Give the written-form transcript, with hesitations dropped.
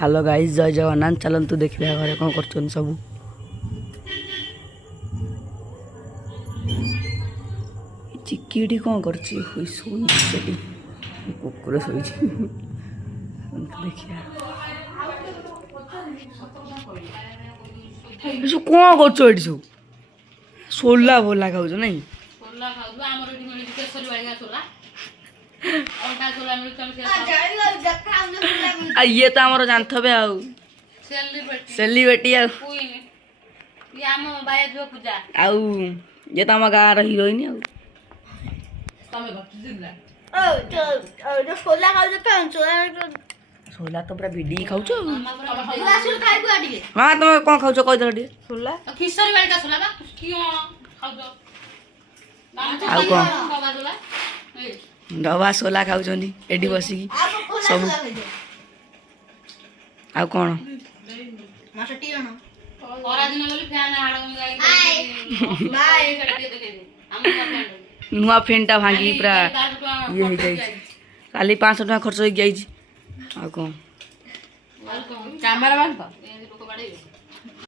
hello guys जय जगन्नाथ चलतु देखा घरे कौन कर सब चिकी कौन कर कुकुर शोई देखिए कौन कर सब सोला भोला खाऊ नहीं ये तो आमर जानथे आउ सेलिब्रिटी आउ ये तो आम गाँव हीरोइन सोला तो पूरा भिडी खाऊ हाँ तुम कौन खाऊ कहीदेल सोला आउ कौन डबा सोला खाऊ एडी बसिकी सब आउ कौन नुआ फेनटा भांगी पूरा ये हो जाए काली 500 टका खर्च हो जाए कौन कैमरा